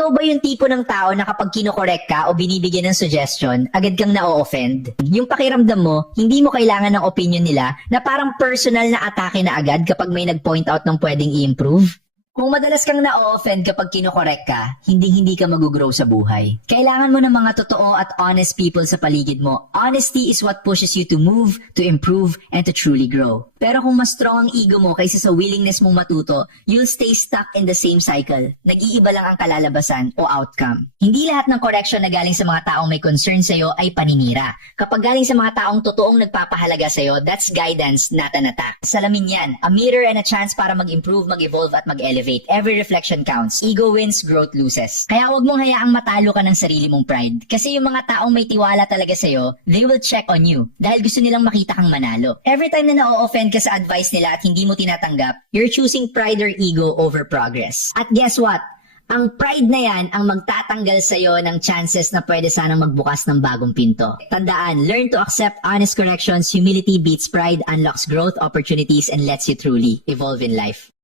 Ikaw ba yung tipo ng tao na kapag kinokorek ka o binibigyan ng suggestion, agad kang na-offend? Yung pakiramdam mo, hindi mo kailangan ng opinion nila na parang personal na atake na agad kapag may nag-point out ng pwedeng i-improve? Kung madalas kang na-offend kapag kinokorek ka, hindi ka mag-grow sa buhay. Kailangan mo ng mga totoo at honest people sa paligid mo. Honesty is what pushes you to move, to improve, and to truly grow. Pero kung mas strong ang ego mo kaysa sa willingness mong matuto, you'll stay stuck in the same cycle. Nag-iiba lang ang kalalabasan o outcome. Hindi lahat ng correction na galing sa mga taong may concern sa'yo ay paninira. Kapag galing sa mga taong totoong nagpapahalaga sa'yo, that's guidance, not an attack. Salamin yan, a mirror and a chance para mag-improve, mag-evolve at mag-elevate. Every reflection counts. Ego wins, growth loses. Kaya huwag mong hayaang matalo ka ng sarili mong pride. Kasi yung mga taong may tiwala talaga sa'yo, they will check on you. Dahil gusto nilang makita kang manalo. Every time na na-offend ka sa advice nila at hindi mo tinatanggap, you're choosing pride or ego over progress. At guess what? Ang pride na yan ang magtatanggal sa'yo ng chances na pwede sanang magbukas ng bagong pinto. Tandaan, learn to accept honest corrections, humility beats pride, unlocks growth, opportunities, and lets you truly evolve in life.